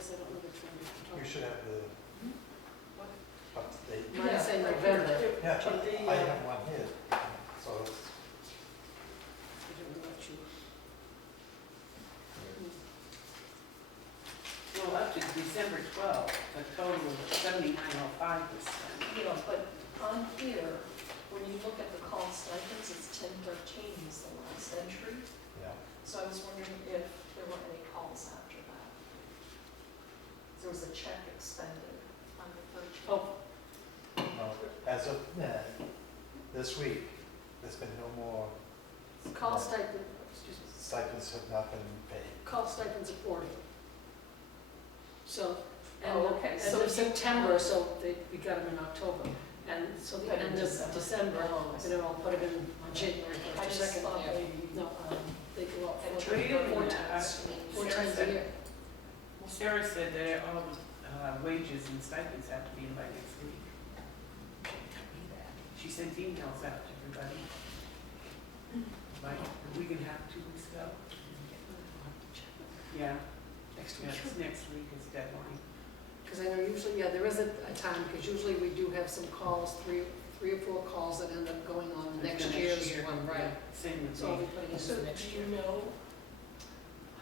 August, I don't know which one you're You talking should have the What? up to date. about. Might say November. Yeah, But the, I have one here, so it's, I don't know what you. well, up to December 12th, a total of 7905 was spent. You know, but on here, when you look at the call stipends, it's 1013 is the last entry. yeah. So I was wondering if there were any calls after that. There was a check expended on the 13th. Oh, As of this week, there's been no more call stipend, excuse me, stipends have not been paid. call stipends are 40. So, and Oh, okay. end So of you- September, so we got them in October. And so the But in end of December. December, Oh, and then I'll put it in on January I 1st or just 2nd. thought yeah. maybe. No, they go up And four Wait a minute, times four Sarah times a said- year. Sarah said that all wages and stipends have to be in by next week. She sent emails out to everybody. Like, we can have 2 weeks ago. Yeah, Next yeah, week. it's next week is deadline. Because I know usually, yeah, there is a time, because usually we do have some calls, three or four calls that end up going on the next year's year, one, right? yeah, Same with So I'll me. be putting it So in the next do year. you know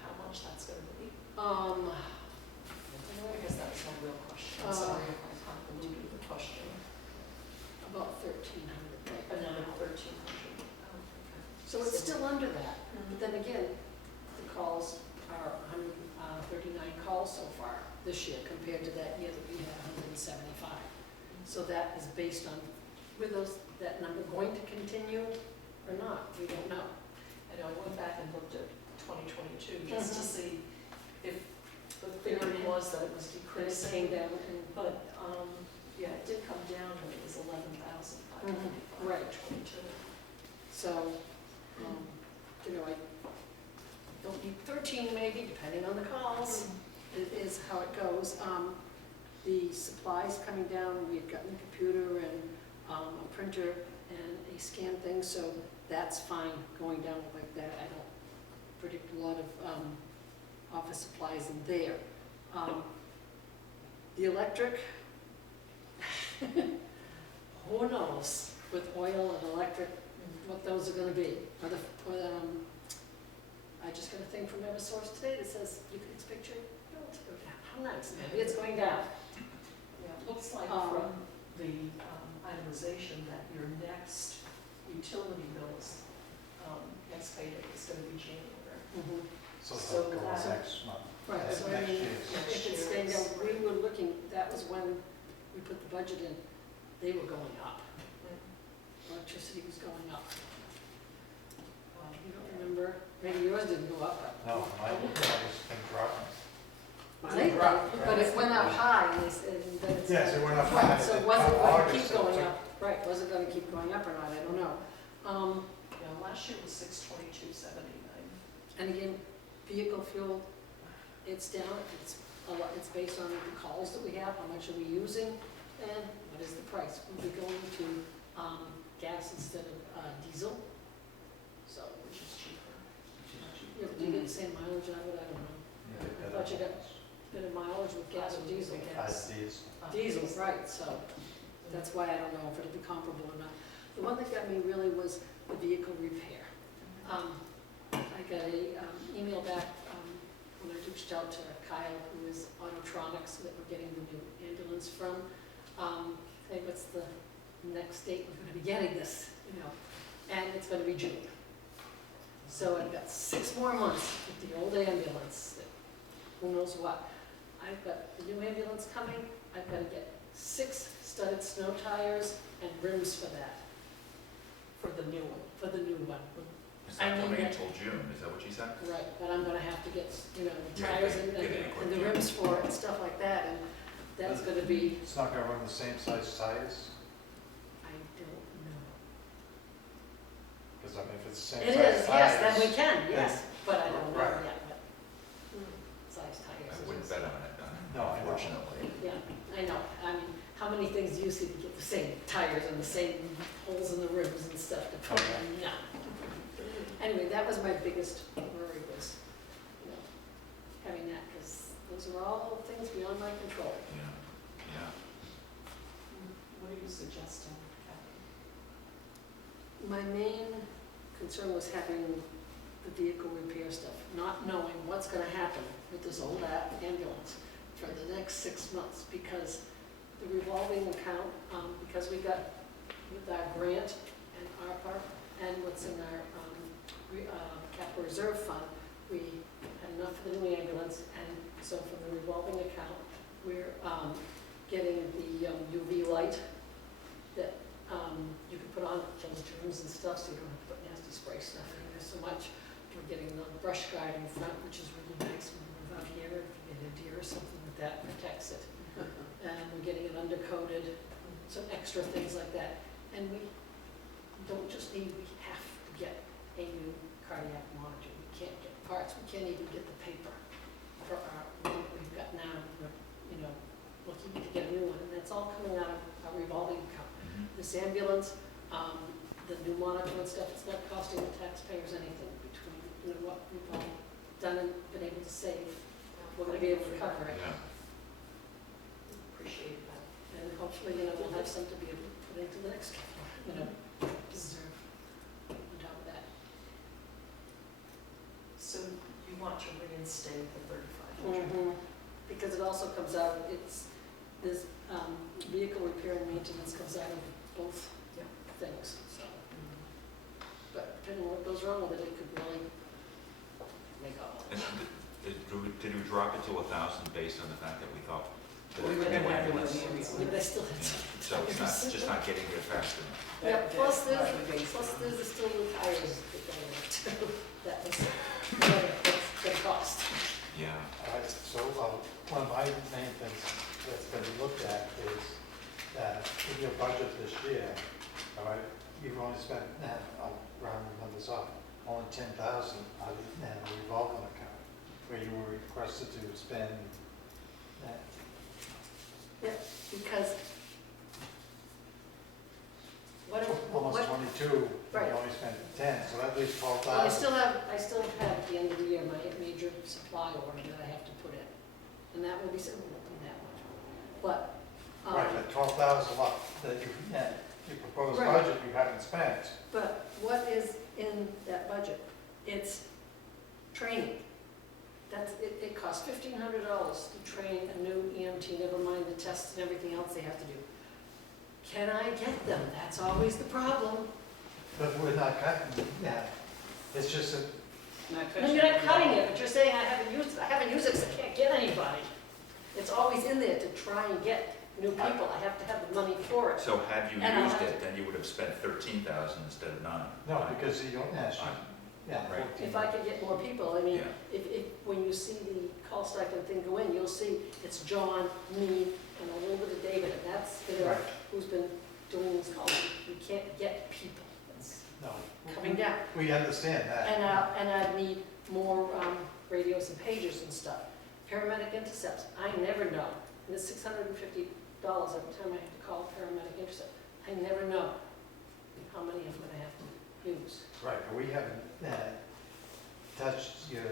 how much that's going to be? I guess that's my real question. Sorry if I convoluted the question. About 1,300, right? Another 1,300. So it's still under that. But Mhm. then again, the calls are 139 calls so far this year compared to that year that we had 175. So that is based on, were that number going to continue or not? We don't know. I know, I went back and looked at 2022 just to Mhm. see if the theory was that it was Chris decreasing. came down and, But, yeah, it did come down, but it was 11,595 Right. in 22. so, you know, I don't need 13 maybe, depending on the calls. It is how it goes. The supplies coming down, we had gotten a computer and a printer and a scan thing, so that's fine going down like that. I don't predict a lot of office supplies in there. The electric, who knows with oil and electric what those are going to be. I just got a thing from Eversource today that says you can expect your bill to go down. How nice, maybe it's going down. Yeah, it looks like from the itemization that your next utility bills, next payday is going to be January. So So that goes that- next month. Right, That's so I next mean, year's. if it's staying down, we were looking, that was when we put the budget in, they were going up. Electricity was going up. You don't remember, maybe yours didn't go up, but. No, I was been dropping. Lately, but it went up high, and they said, and then it's. Yes, it went up Right, high. so was it going to August, keep going so- up? Right, was it going to keep going up or not, I don't know. Yeah, last year was 622.79. And again, vehicle fuel, it's down, it's a lot, it's based on the calls that we have, how much are we using, and what is the price? We'll be going to gas instead of diesel, so, Which is cheaper. do you get the same mileage out of it? I don't know. You get I better thought you got ones. bit of mileage with gas or diesel. Gas. These. Diesel, right, so that's why I don't know if it'll be comparable or not. The one that got me really was the vehicle repair. I got a email back when I reached out to Kyle, who is Autotronics, that we're getting the new ambulance from. Hey, what's the next date we're going to be getting this, you know? And it's going to be June. So I've got 6 more months with the old ambulance, who knows what. I've got the new ambulance coming, I've got to get 6 studded snow tires and rims for that, For the new one. for the new one. It's I not mean coming that- until June, is that what you said? Right, but I'm gonna have to get, you know, the Yeah, tires and get it and the quick. rims for it and stuff like that, and that's gonna be, It's not gonna run the same size tires, I don't know. because I mean, if it's the same It size is, tires. yes, then we can, yes, but I don't know Right. yet, but size tires. I wouldn't bet on it, No, I know. unfortunately. Yeah, I know, I mean, how many things do you see to get the same tires and the same holes in the rims and stuff to put in? No. Anyway, that was my biggest worry was, you know, having that, because those are all things suggesting, Kathy? My main concern was having the vehicle repair stuff, not knowing what's gonna happen with this old ambulance for the next 6 months, because the revolving account, because we got with our grant and ARPA and what's in our capital reserve fund, we had enough for the new ambulance, and so from the revolving account, we're getting the UV light that you can put on to kill the germs and stuff, so you don't have to put nasty spray stuff in there so much. We're getting the brush guard in front, which is really nice when we move out here, if you get a deer or something like that, protects it. And we're getting it undercoated, some extra things like that. And we don't just need, we have to get a new cardiac monitor. We can't get parts, we can't even get the paper for our one that we've got now. We're, you know, looking to get a new one, and that's all coming out of our revolving account. This ambulance, the new monitor and stuff, it's not costing the taxpayers anything between, you know, what we've all done and been able to save. We're gonna be able to cover it. Yeah. Appreciate that. And hopefully, you know, we'll have some to be able to put into the next capital, you know, reserve on top of that. So you want to reinstate the 3,500? Because it also comes out, this vehicle repair and maintenance comes out of both things, so. But depending on what goes wrong with it, it could really make all. And did we drop it to 1,000 based on the fact that we thought that We the were new gonna have ambulance? it. Yeah, but I still had some. So it's not, just not getting there fast enough. Yeah, plus there's still the tires that go in it too. That was the cost. Yeah. So one of my main things that's been looked at is that in your budget this year, all right, you've only spent, I'll round the numbers up, only 10,000 out of the revolving account, where you were requested to spend, Because almost 22, Right. you only spent 10, so that leaves Well, 12,000. I still have at the end of the year my major supply order that I have to put in, and that will be, it won't be that much. But, Right, but 12,000 left that your proposed Right. budget you haven't spent. but what is in that budget? It's training. It costs $1,500 to train a new EMT, never mind the tests and everything else they have to do. Can I get them? That's always the problem. But we're not cutting, it's just that, No, you're not cutting it, but you're saying I haven't used it because I can't get anybody. It's always in there to try and get new people. I have to have the money for it. So had you And I'll used have it, then you would have spent 13,000 instead of 9. no, because you don't, Right. Right. 14. If I could get more people, I mean, Yeah. if, when you see the call stipend thing go in, you'll see it's John, me, and a little bit of David, and that's Right, who's been doing this calling. We can't get people. It's no. coming down. We understand that. And I need more radios and pagers and stuff. Paramedic intercepts, I never know. And it's $650 every time I have to call a paramedic intercept. I never know how many I'm gonna have to use. Right, but we haven't touched your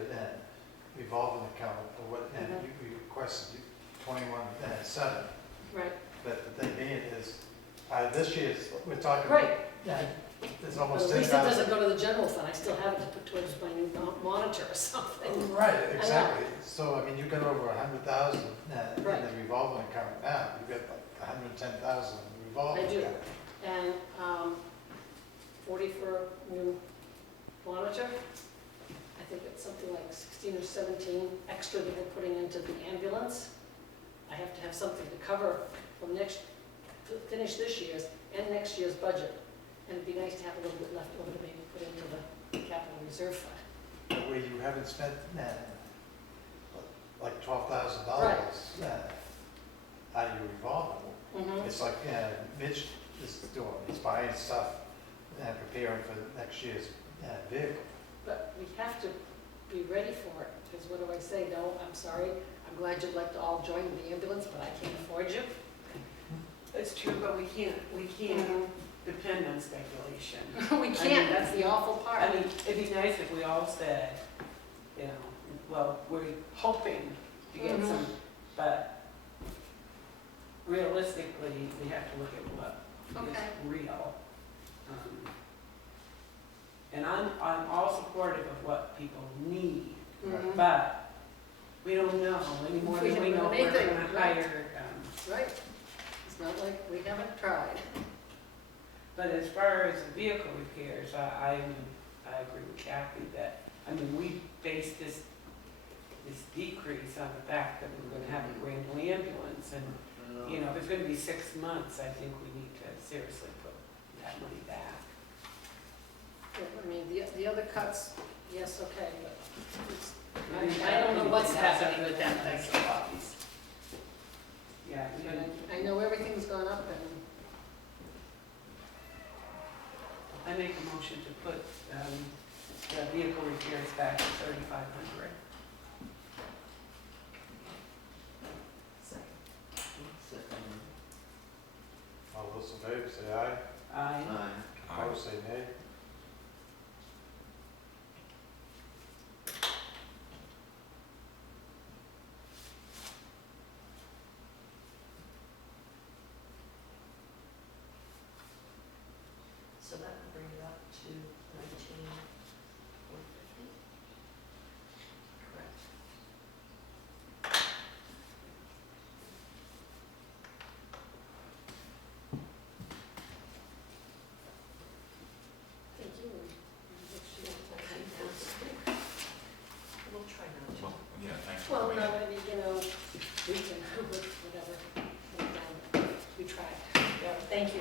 revolving account, or what, and you requested 21.7. Right, But the thing being is, this year's, we're talking. right. There's But almost at least it doesn't 10,000. go to the general fund. I still have it to put towards my new monitor or something. Right, exactly. So, I mean, you've got over 100,000 in Right. the revolving account now. You've got like 110,000 in the revolving I do. account. And 40 for a new monitor. I think it's something like 16 or 17 extra that we're putting into the ambulance. I have to have something to cover from to finish this year's and next year's budget. And it'd be nice to have a little bit left over to maybe put into the capital reserve fund. But where you haven't spent like $12,000 out of your revolving. It's like Mitch is doing, he's buying stuff and preparing for next year's vehicle. But we have to be ready for it, because what do I say? No, I'm sorry, I'm glad you'd like to all join the ambulance, but I can't afford you. It's true, but we can't depend on speculation. We can't, that's the awful part. I mean, it'd be nice if we all said, you know, well, we're hoping to get some, but realistically, we have to look at what is Okay. real. And I'm all supportive of what people need, Mhm. but we don't know any more We than we don't know know if we're anything, gonna right. hire. Right, it's not like we haven't tried. But as far as vehicle repairs, I agree with Kathy that, I mean, we based this decrease on the fact that we were gonna have a brand new ambulance, and, you know, if it's gonna be 6 months, I think we need to seriously put that money back. Yeah, I mean, the other cuts, yes, okay, but it's, We didn't I have don't know anything what's else happening other with than that these thing. lobbies. Yeah, we didn't. I know everything's gone up and, I make a motion to put the vehicle repairs back to 3,500. All those in favor say aye. Aye. Opposed say nay. So that would bring it up to 19,450? Correct. thank you. We'll try not to. Well, yeah, thanks for Well, coming no, in. I mean, you know, we can, whatever, we tried. Yeah. Thank you.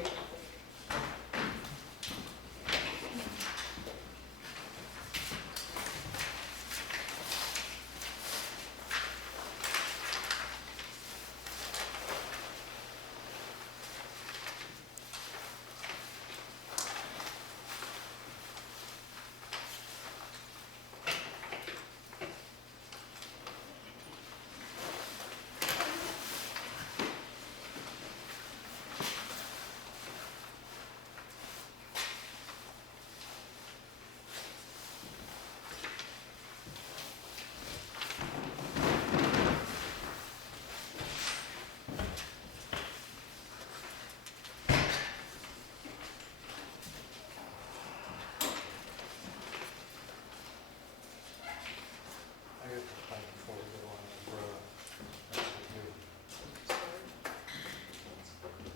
I got the plan before we go on the umbrella. That's what you,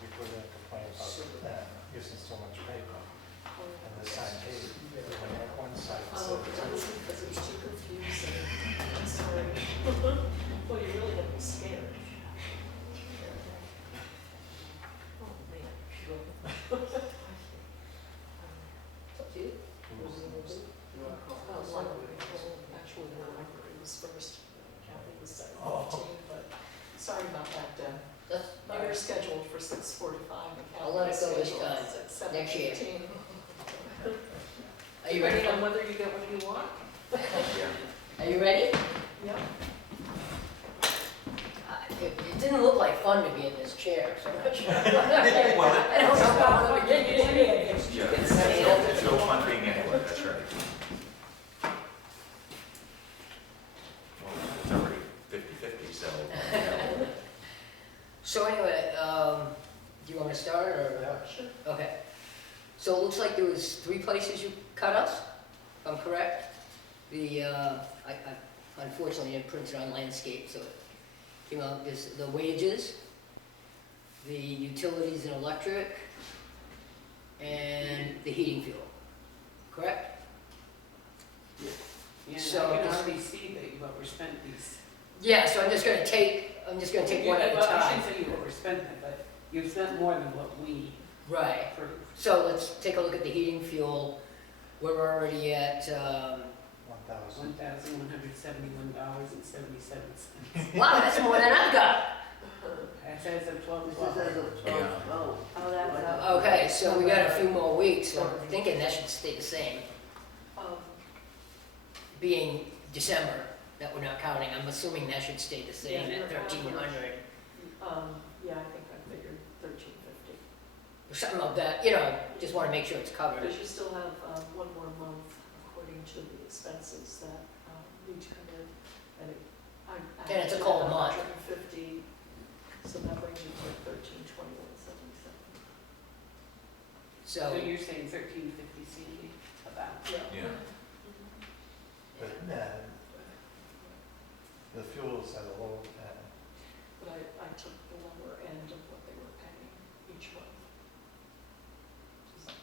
we put in a complaint about that, using so much paper. And the side page, when you have one side, Oh, it's that was because it was too confusing. I'm sorry. Well, you really had me scared. Oh, man. Up to you. Well, one of them, actually, the library was first. Kathy was second, Oh. 15, but sorry about that, Deb. That's You were scheduled for 6:45 and I'll Kathy let was it go this scheduled time, at 7:15. next year. Are you ready? Depending on whether you get what you want. Yeah. Are you ready? Yep. It didn't look like fun to be in this chair, so I'm not sure. Well, I don't know how I'm gonna get used to it. yeah, it's no fun being anywhere, that's right. Well, it's already 50/50, so, you know. So anyway, do you want to start or? Yeah. Sure. Okay. So it looks like there was 3 places you cut us, if I'm correct. I unfortunately didn't print it on landscape, so it came out, there's the wages, the utilities and electric, and the heating fuel, correct? Yeah, So- I can already see that you've overspent these. Yeah, so I'm just gonna take one at a Well, I time. shouldn't say you've overspent it, but you've spent more than what we Right. approved. So let's take a look at the heating fuel. We're already at, 1,000. $1,171.77. wow, that's more than I've got. That says a 12. Yeah. Oh, that's up. Okay, so we got a few more weeks, so I'm thinking that should stay the same, being December, that we're not counting. I'm assuming that should stay the same Yeah, at you're 1,300. Yeah, I think I figured 1350. Or something like that, you know, just wanna make sure it's covered. Because you still have one more month according to the expenses that need to come in. And And it's a cold month. 150, so that brings you to 1321.77. So So, you're saying 1350 Sandy about? Yeah. But, the fuel's at a low, But I took the lower end of what they were paying each month.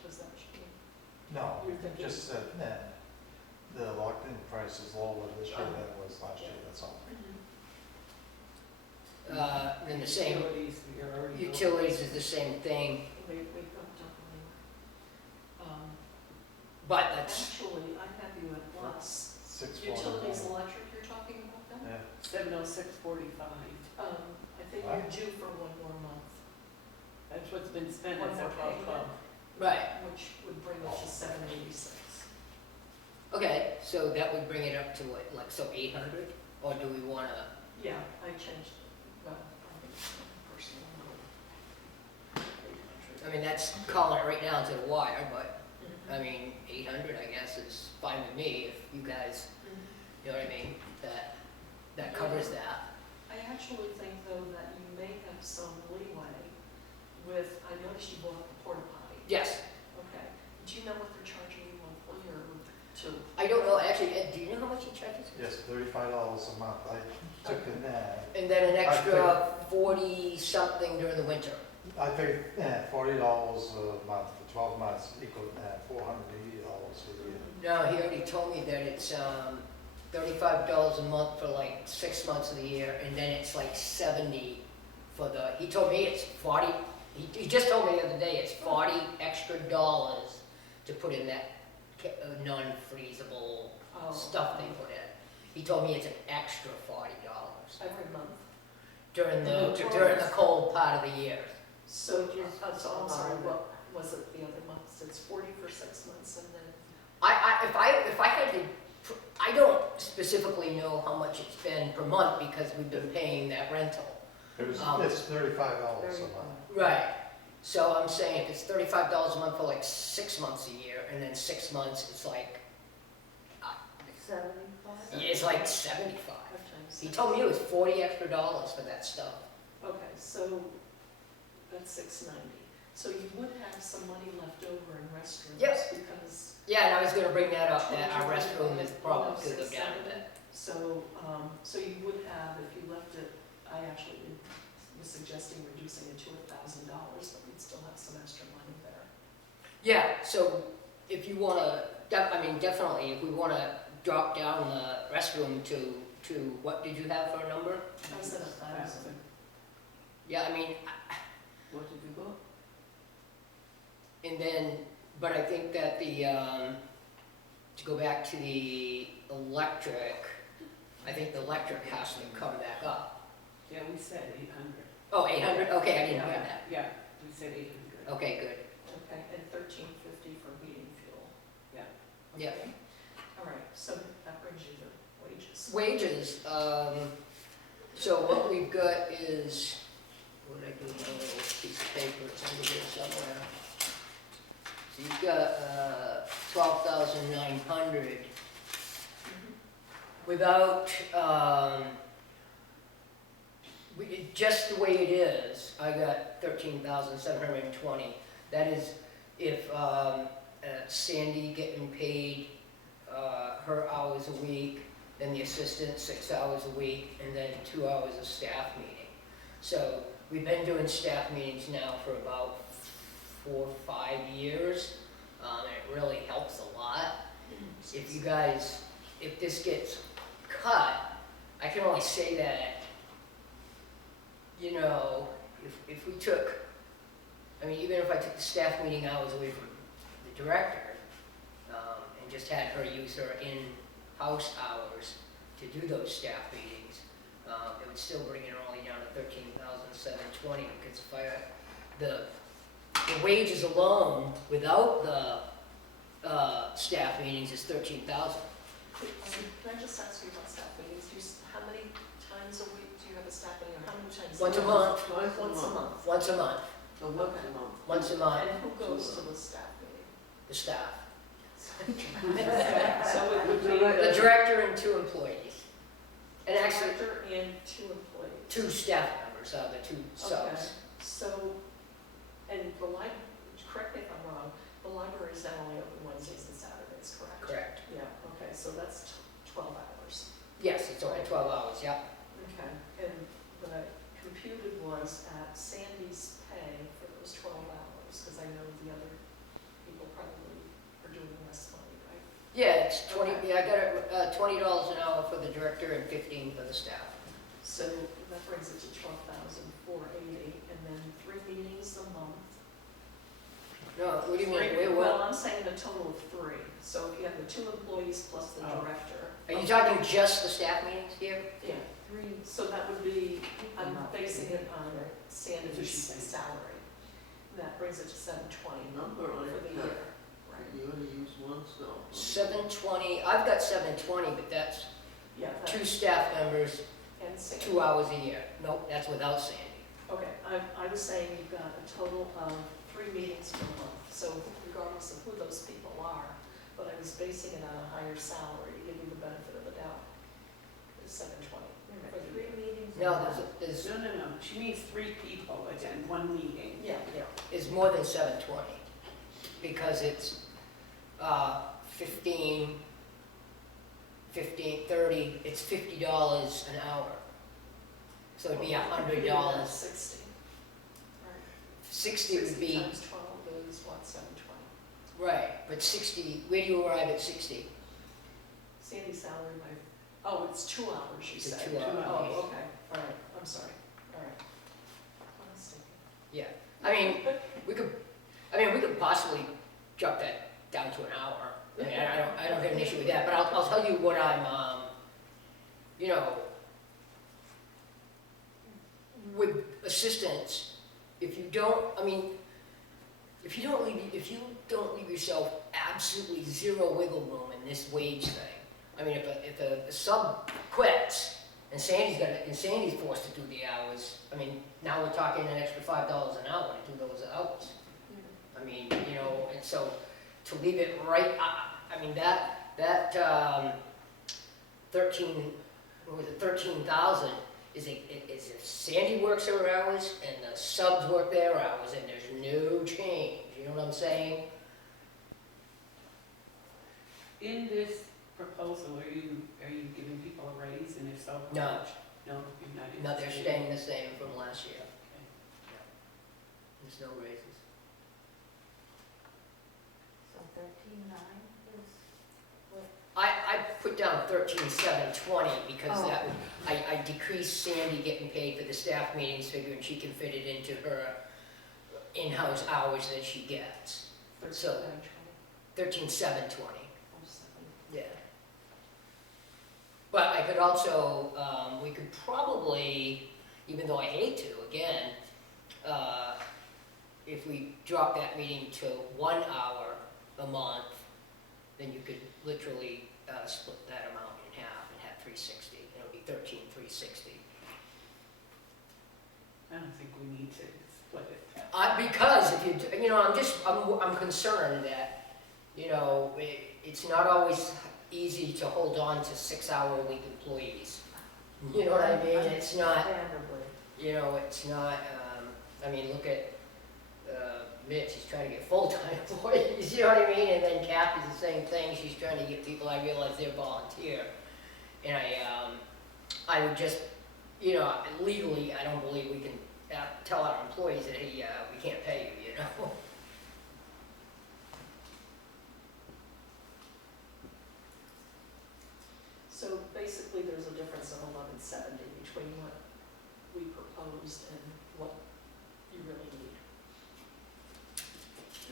Is that what you mean? no, You're thinking- just that, the locked-in price is lower this year than it was last year, that's all. then the same, Utilities, you're already. utilities is the same thing, We got definitely. but that's, Actually, I have you at plus. 641. Utilities, electric, you're talking about then? Yeah, 706.45. I think What? you're due for one more month, That's what's been spent One as more a payment. club. right. which would bring it to 786. Okay, so that would bring it up to what, like, so 800? Or do we wanna, Yeah, I changed it, well, I think it's personal note. 800. I mean, that's calling it right down to the wire, but, Mhm. I mean, 800, I guess, is fine with me, if you guys, Mhm. you know what I mean? That covers that. I actually think though that you may have some leeway with, I noticed you bought the porta potty. Yes, Okay, do you know what they're charging you monthly or to? I don't know, actually, Ed, do you know how much he charges? yes, $35 a month, I took in that. And then an I extra 40-something during the winter. I paid $40 a month for 12 months, equal $480 a year. No, he already told me that it's $35 a month for like 6 months of the year, and then it's like 70 for he told me it's 40, he just told me the other day, it's 40 extra dollars to put in that non-freezable Oh. stuff they put in. He told me it's an extra $40 Every month. during Winter. during the cold part of the year. So so I'm sorry, what was it the other months? It's 40 for 6 months and then, If I had to, I don't specifically know how much it's been per month because we've been paying that rental. It's $35 a month. Right. So I'm saying if it's $35 a month for like 6 months a year, and then 6 months, it's like, 75? it's like 75. Okay, He told me it was 40 extra dollars for that stuff. Okay, so that's 690. So you would have some money left over in restrooms? Yep. Because, Yeah, and I was gonna bring that up, that our restroom is probably gonna go down a bit. so you would have, if you left it, I actually was suggesting reducing it to $1,000, but we'd still have some extra money there. Yeah, so if you wanna, definitely, if we wanna drop down the restroom to, what did you have for a number? I said 1,000. Yeah, I mean, What did you go? and then, but I think that to go back to the electric, I think the electric has to come back up. Yeah, we said 800. Oh, 800, okay, I didn't hear Yeah, that. Yeah, we said 800. Okay, good. Okay, and $13.50 for heating fuel. Yeah. Yeah. Okay. All right, so that brings you to wages. Wages, so what we've got is, what did I do, my little piece of paper, it's under here somewhere. So you've got 12,900 without, just the way it is, I got 13,720. That is if Sandy getting paid her hours a week, then the assistant 6 hours a week, and then 2 hours of staff meeting. So we've been doing staff meetings now for about 4 or 5 years, and it really helps a lot. If you guys, if this gets cut, I can only say that, you know, if we took, I mean, even if I took the staff meeting hours away from the director, and just had her use her in-house hours to do those staff meetings, it would still bring it only down to 13,720, because if the wages alone, without the staff meetings, is 13,000. Can I just ask you about staff meetings? How many times a week do you have a staff meeting, or how many times? Once a month. Once a month. Once a month, So once a month. once a month, And who goes to the staff meeting? the staff. So it would be The director and 2 employees. And actually, director and 2 employees. 2 staff members, the 2 subs. So, and correct me if I'm wrong, The library is now only open Wednesdays and Saturdays, correct? Correct. Yeah, okay, so that's 12 hours. Yes, it's only 12 hours, yeah. Okay, and what I computed was at Sandy's pay for those 12 hours, because I know the other people probably are doing less money, right? Yeah, it's 20, yeah, I got it, $20 an hour for the director and 15 for the staff. So that brings it to 12,480, and then 3 meetings a month. No, what do you mean? Well, I'm saying a total of 3. So if you have the 2 employees plus the Oh. director. Are you talking just the staff meetings here? Yeah, 3, so that would be, I'm Not basing it on So she's Sandy's saying- salary. That brings it to 720 Number on for it, the year, right? you only use one stone. 720, I've got 720, but that's Yeah, that- 2 staff members, and Sandy. 2 hours a year. Nope, that's without Sandy. Okay, I was saying you've got a total of 3 meetings per month, so regardless of who those people are, but I was basing it on a higher salary to give you the benefit of the doubt. It's 720 for the year. meetings? No, there's No, she means 3 people attend 1 meeting. Yeah, yeah. is more than 720, because it's 15, 30, it's $50 an hour. So it'd be $100. 60. Right. 60 would 60 be, times 12 is what, 720? right, but 60, where do you arrive at 60? Sandy's salary by, oh, it's 2 hours, you It's a said. 2 hour. Oh, okay, all right, I'm sorry, all right. I was thinking. Yeah, we could possibly drop that down to an hour. I mean, I don't have an issue with that, but I'll tell you what I'm, with assistants, if you don't leave yourself absolutely zero wiggle room in this wage thing. I mean, if a sub quits and Sandy's forced to do the hours, I mean, now we're talking an extra $5 an hour to do those hours. I mean, and so to leave it right, I mean, that 13,000 is if Sandy works her hours and the subs work their hours and there's no change, you know what I'm saying? In this proposal, are you giving people a raise, and if so, how No. much? No, you're not. No, they're interested. staying the same from last year. Okay. There's no raises. So 13,900 is what? I put down 13,720 because Oh. that would, I decreased Sandy getting paid for the staff meetings, figuring she can fit it into her in-house hours that she gets. So- 13,720, yeah. But I could also, we could probably, even though I hate to, again, if we drop that meeting to 1 hour a month, then you could literally split that amount in half and have 360. It would be 13,360. I don't think we need to split it. Because if I'm concerned that, it's not always easy to hold on to 6-hour-a-week employees. You know what I mean? It's not, it's not, look at Mitch, he's trying to get full-time employees, you know what I mean? And then Kathy's the same thing, she's trying to get people, I realize they're volunteer. And I would just, legally, I don't believe we can tell our employees that, hey, we can't pay you, So basically, there's a difference of 1170 between what we proposed and what you really need.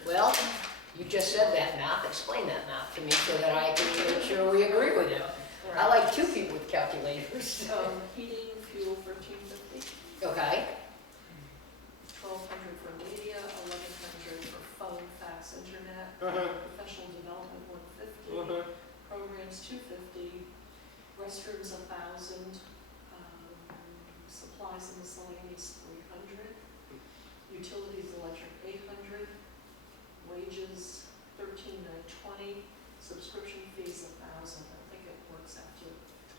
Well, you just said that math, explain that math to me so that I can make sure we agree with you. I like 2 people with calculators. Heating, fuel, 1350, Okay? 1,200 for media, 1,100 for phone, fax, internet, professional development, 150, programs, 250, restrooms, 1,000, supplies and miscellaneous, 300, utilities, electric, 800, wages, 13,920, subscription fees, 1,000. I think it works out to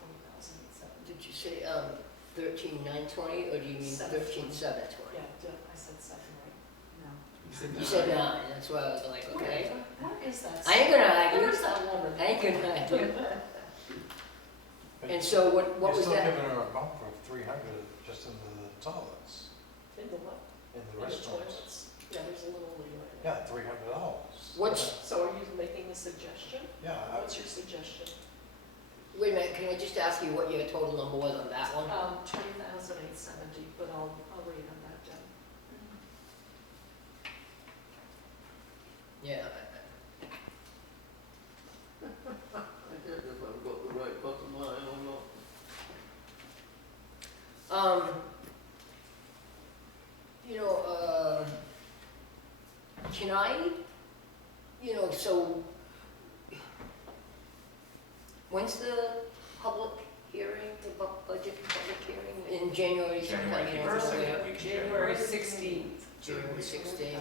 20,870. Did you say 13,920 or do you mean 13,720? Yeah, I said 7, right? No. You You said 9, that's why I was like, okay. What is that? I ain't gonna argue. Where's that woman? I ain't gonna argue. But And so what was You're still that? giving her a bump of 300 just in the toilets, In the what? in In the the restrooms. toilets. Yeah, there's a little leeway. Yeah, $300. What's, So are you making a suggestion? Yeah, What's your suggestion? wait a minute, can I just ask you what your total number was on that one? 20,870, but I'll wait on that down. Yeah. I don't know if I've got the right bottom line or not. You know, can I, you know, so when's the public hearing, the budget public hearing? In January sometime, you know? January, so, yeah. we can January 16th. January 16th.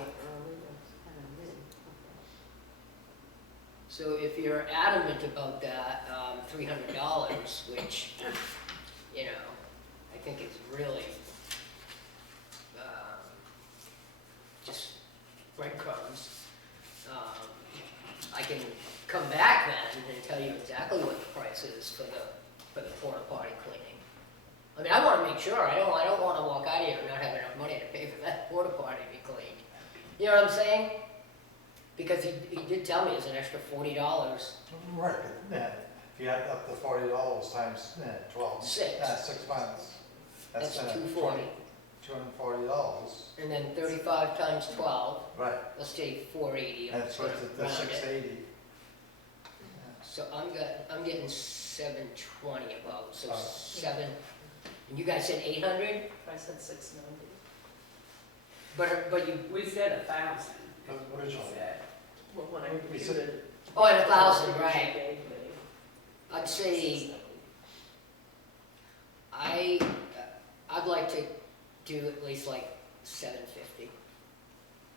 So if you're adamant about that, $300, which, you know, I think is really, just breadcrumbs. I can come back then and tell you exactly what the price is for the porta potty cleaning. I mean, I wanna make sure, I don't wanna walk out of here and not have enough money to pay for that porta potty to be cleaned. You know what I'm saying? Because he did tell me it's an extra $40. right, but yeah, if you add up the $40 times 12, 6. 6 months, That's that's $240. $240. And then 35 times 12, Right, let's say 480. and it's worth the round it. 680. So I'm getting 720 about, so Oh. 7, and you guys said 800? I said 690. But you, We said 1,000. Originally. Well, when I We reviewed said- it. oh, and the 1,000, figures you right. gave me, I'd say, 690. I'd like to do at least like 750.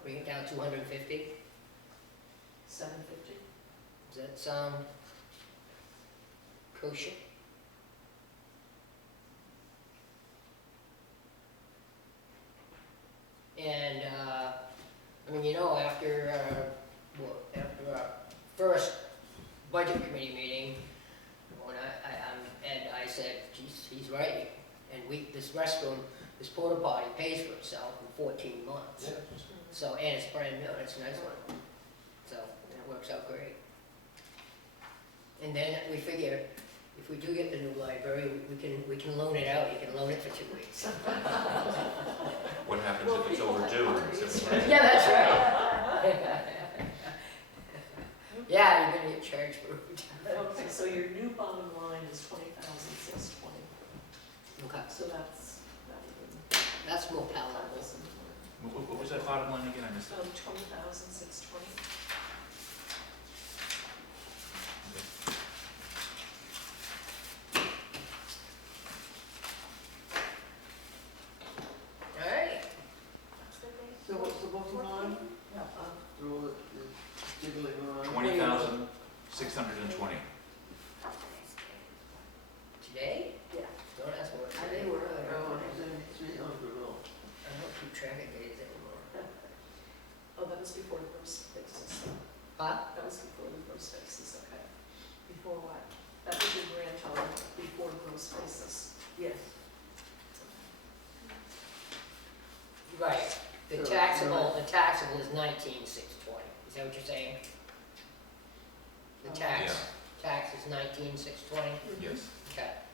Bring it down 250. 750? Does that sound kosher? And, I mean, you know, after our first budget committee meeting, when I said, geez, he's right. And this restroom, this porta potty pays for itself in 14 months. Yeah. So, and it's brand new, and it's a nice one. So, it works out great. And then we figure, if we do get the new library, we can loan it out, you can loan it for 2 weeks. What happens if it's overdue? Yeah, that's right. Yeah, you're gonna get charged for it. Okay, so your new bottom line is 20,620. Okay, So that's more palatable. What was that bottom line again? I missed it. 20,620. Alright, So what's the bottom line? After all the jiggling around. 20,620. today? Yeah. Don't ask me what And today they were, was. oh, it's only 300 off. I don't keep track of days anymore. Oh, that was before the gross fixes. Huh? That was before the gross fixes, okay. Before what? That was your grand total before gross fixes. Yes. Right, the So, taxable is 19,620, is that what you're saying? The tax is 19,620, Yes. okay.